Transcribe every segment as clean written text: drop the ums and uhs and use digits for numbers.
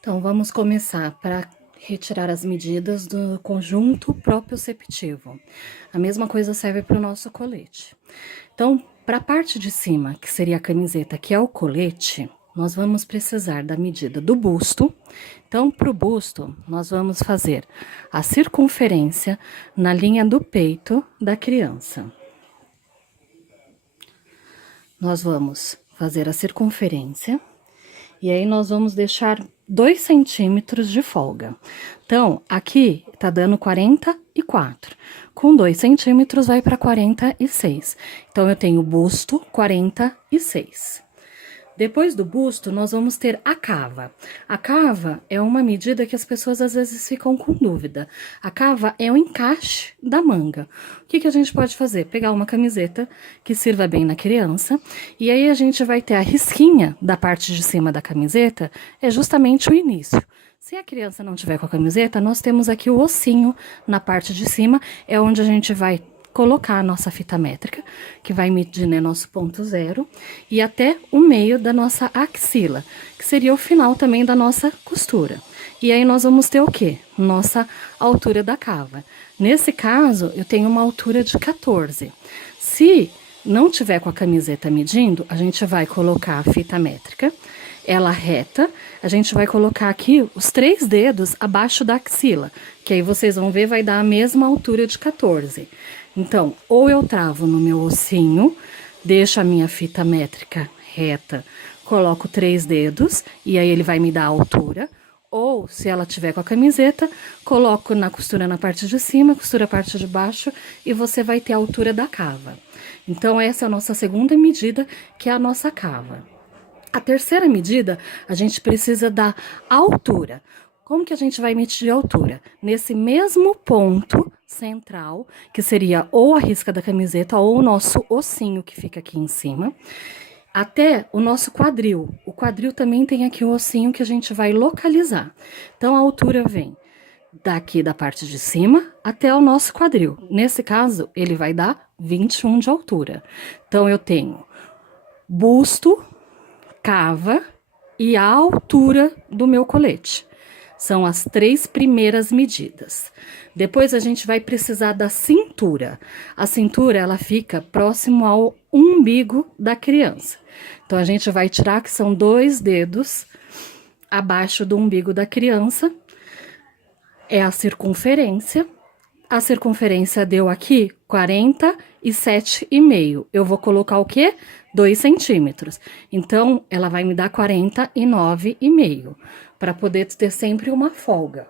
Então, vamos começar para retirar as medidas do conjunto proprioceptivo. A mesma coisa serve para o nosso colete. Então, para a parte de cima, que seria a camiseta, que é o colete, nós vamos precisar da medida do busto. Então, para o busto, nós vamos fazer a circunferência na linha do peito da criança. Nós vamos fazer a circunferência. E aí, nós vamos deixar 2 centímetros de folga. Então, aqui tá dando 44. Com 2 centímetros, vai para 46. Então, eu tenho busto 46. Depois do busto, nós vamos ter a cava. A cava é uma medida que as pessoas às vezes ficam com dúvida. A cava é o encaixe da manga. O que a gente pode fazer? Pegar uma camiseta que sirva bem na criança, e aí a gente vai ter a risquinha da parte de cima da camiseta, é justamente o início. Se a criança não tiver com a camiseta, nós temos aqui o ossinho na parte de cima, é onde a gente vai colocar a nossa fita métrica, que vai medir, né, nosso ponto zero, e até o meio da nossa axila, que seria o final também da nossa costura. E aí nós vamos ter o quê? Nossa altura da cava. Nesse caso, eu tenho uma altura de 14. Se não tiver com a camiseta medindo, a gente vai colocar a fita métrica, ela reta, a gente vai colocar aqui os 3 dedos abaixo da axila, que aí vocês vão ver, vai dar a mesma altura de 14. Então, ou eu travo no meu ossinho, deixo a minha fita métrica reta, coloco 3 dedos, e aí ele vai me dar a altura. Ou, se ela tiver com a camiseta, coloco na costura na parte de cima, costura a parte de baixo, e você vai ter a altura da cava. Então, essa é a nossa segunda medida, que é a nossa cava. A terceira medida, a gente precisa da altura. Como que a gente vai medir a altura? Nesse mesmo ponto central, que seria ou a risca da camiseta ou o nosso ossinho que fica aqui em cima, até o nosso quadril. O quadril também tem aqui o ossinho que a gente vai localizar. Então, a altura vem daqui da parte de cima até o nosso quadril. Nesse caso, ele vai dar 21 de altura. Então, eu tenho busto, cava e a altura do meu colete. São as 3 primeiras medidas. Depois a gente vai precisar da cintura. A cintura, ela fica próximo ao umbigo da criança. Então, a gente vai tirar que são 2 dedos abaixo do umbigo da criança. É a circunferência. A circunferência deu aqui 47,5. Eu vou colocar o quê? 2 centímetros. Então, ela vai me dar 49,5, para poder ter sempre uma folga.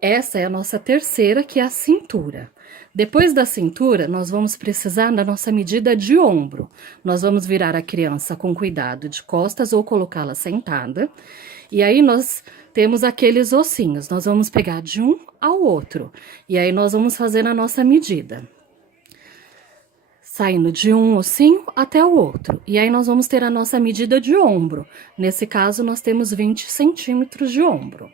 Essa é a nossa terceira, que é a cintura. Depois da cintura, nós vamos precisar da nossa medida de ombro. Nós vamos virar a criança com cuidado de costas ou colocá-la sentada. E aí, nós temos aqueles ossinhos. Nós vamos pegar de um ao outro. E aí, nós vamos fazer a nossa medida. Saindo de um ossinho até o outro. E aí, nós vamos ter a nossa medida de ombro. Nesse caso, nós temos 20 centímetros de ombro.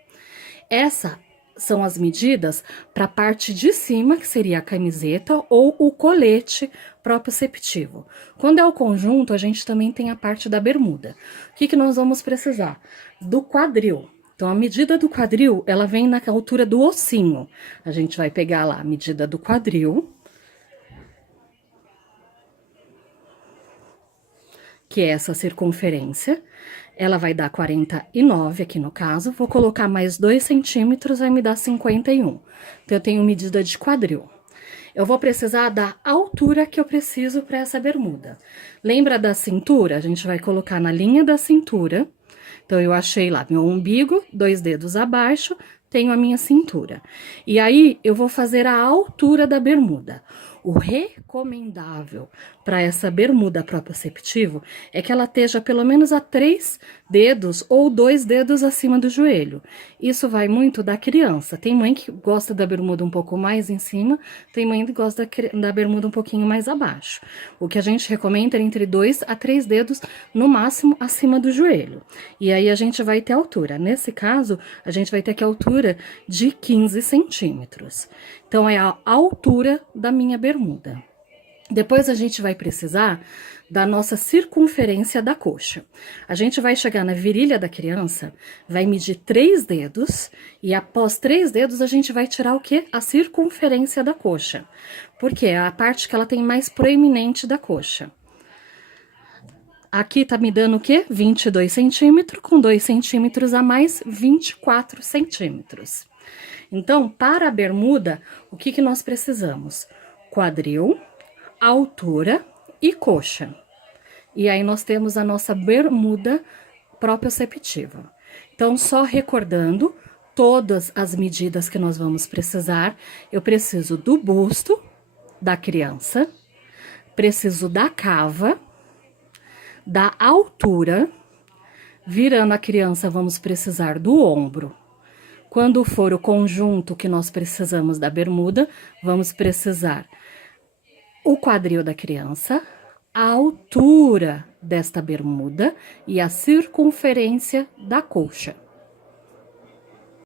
Essa são as medidas para a parte de cima, que seria a camiseta ou o colete proprioceptivo. Quando é o conjunto, a gente também tem a parte da bermuda. O que nós vamos precisar? Do quadril. Então, a medida do quadril, ela vem na altura do ossinho. A gente vai pegar lá a medida do quadril, que é essa circunferência. Ela vai dar 49 aqui no caso. Vou colocar mais 2 centímetros, vai me dar 51. Então, eu tenho medida de quadril. Eu vou precisar da altura que eu preciso para essa bermuda. Lembra da cintura? A gente vai colocar na linha da cintura. Então, eu achei lá meu umbigo, 2 dedos abaixo, tenho a minha cintura. E aí, eu vou fazer a altura da bermuda. O recomendável para essa bermuda proprioceptivo é que ela esteja pelo menos a 3 dedos ou 2 dedos acima do joelho. Isso vai muito da criança. Tem mãe que gosta da bermuda um pouco mais em cima, tem mãe que gosta da bermuda um pouquinho mais abaixo. O que a gente recomenda é entre 2 a 3 dedos, no máximo, acima do joelho. E aí a gente vai ter altura. Nesse caso, a gente vai ter aqui a altura de 15 centímetros. Então, é a altura da minha bermuda. Depois a gente vai precisar da nossa circunferência da coxa. A gente vai chegar na virilha da criança, vai medir 3 dedos, e após 3 dedos a gente vai tirar o quê? A circunferência da coxa. Porque é a parte que ela tem mais proeminente da coxa. Aqui tá me dando o quê? 22 centímetros, com 2 centímetros a mais, 24 centímetros. Então, para a bermuda, o que nós precisamos? Quadril, altura e coxa. E aí nós temos a nossa bermuda proprioceptiva. Então, só recordando todas as medidas que nós vamos precisar, eu preciso do busto da criança, preciso da cava, da altura, virando a criança vamos precisar do ombro. Quando for o conjunto que nós precisamos da bermuda, vamos precisar o quadril da criança, a altura desta bermuda e a circunferência da coxa.